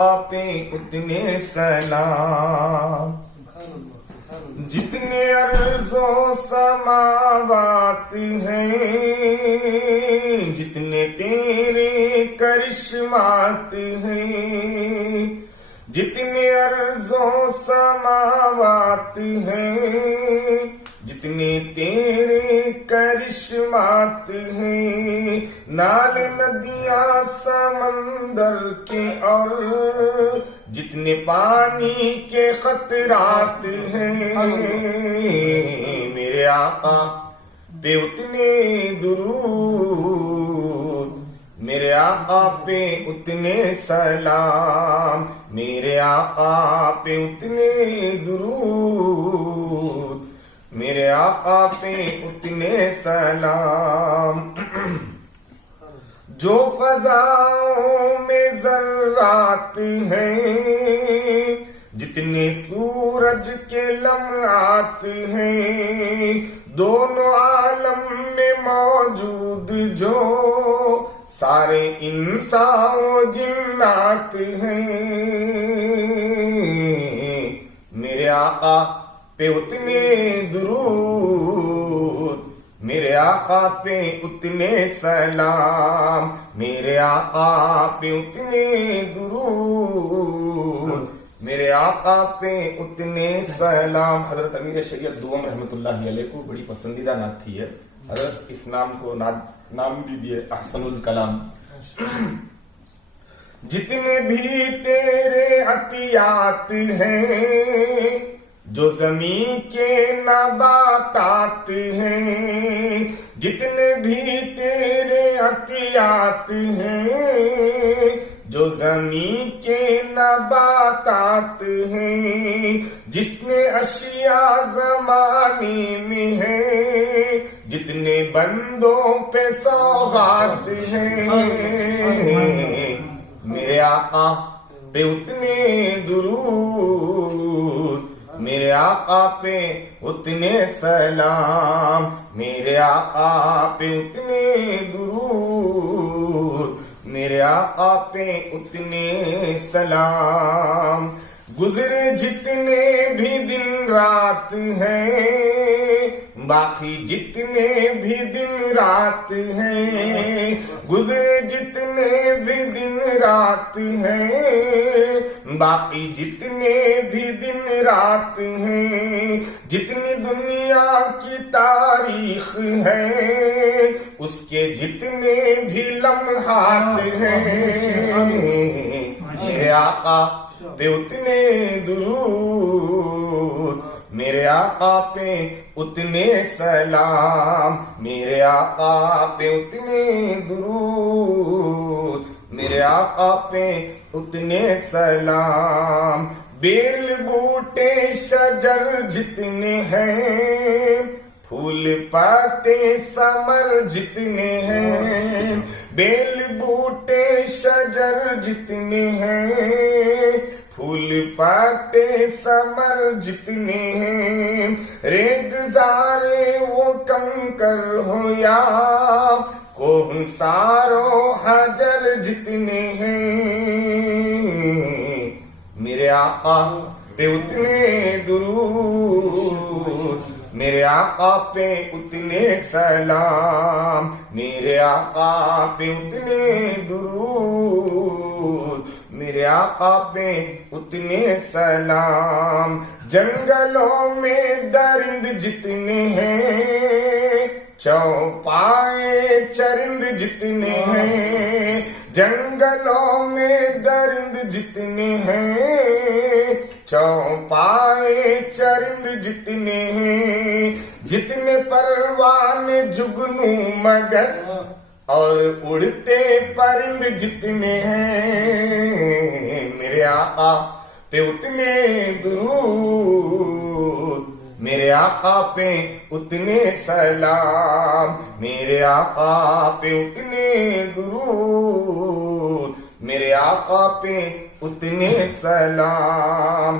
پہ اتنے سلام، جتنے ارض و سماوات ہیں، جتنے تیرے کرشمات ہیں، جتنے ارض و سماوات ہیں، جتنے تیرے کرشمات ہیں، نال ندیاں سمندر کے اور جتنے پانی کے قطرات ہیں، میرے آقا پہ اتنے درود، میرے آقا پہ اتنے سلام، میرے آقا پہ اتنے درود، میرے آقا پہ اتنے سلام۔ جو فضاؤں میں ذرات ہیں، جتنے سورج کے لمعات ہیں، دونوں عالم میں موجود جو سارے انسان و جنات ہیں، میرے آقا پہ اتنے درود، میرے آقا پہ اتنے سلام، میرے آقا پہ اتنے درود، میرے آقا پہ اتنے سلام۔ حضرت امیر شریعت دوم رحمۃ اللہ علیہ کو بڑی پسندیدہ نعت تھی ہے، حضرت اس نام کو نام بھی دیے احسن الکلام۔ جتنے بھی تیرے عطیات ہیں، جو زمین کے نباتات ہیں، جتنے بھی تیرے عطیات ہیں، جو زمین کے نباتات ہیں، جتنے اشیاء زمانے میں ہیں، جتنے بندوں پہ سوغات ہیں، میرے آقا پہ اتنے درود، میرے آقا پہ اتنے سلام، میرے آقا پہ اتنے درود، میرے آقا پہ اتنے سلام۔ گزرے جتنے بھی دن رات ہیں، باقی جتنے بھی دن رات ہیں، گزرے جتنے بھی دن رات ہیں، باقی جتنے بھی دن رات ہیں، جتنی دنیا کی تاریخ ہے، اس کے جتنے بھی لمحات ہیں، میرے آقا پہ اتنے درود، میرے آقا پہ اتنے سلام، میرے آقا پہ اتنے درود، میرے آقا پہ اتنے سلام۔ بیل بوٹے شجر جتنے ہیں، پھول پاتے ثمر جتنے ہیں، بیل بوٹے شجر جتنے ہیں، پھول پاتے ثمر جتنے ہیں، ریگزارے وہ کنکر ہو یا کوہ سارو حجر جتنے ہیں، میرے آقا پہ اتنے درود، میرے آقا پہ اتنے سلام، میرے آقا پہ اتنے درود، میرے آقا پہ اتنے سلام۔ جنگلوں میں درند جتنے ہیں، چوپائے چرند جتنے ہیں، جنگلوں میں درند جتنے ہیں، چوپائے چرند جتنے ہیں، جتنے پروان جگنو مگس اور اڑتے پرند جتنے ہیں، میرے آقا پہ اتنے درود، میرے آقا پہ اتنے سلام، میرے آقا پہ اتنے درود، میرے آقا پہ اتنے سلام۔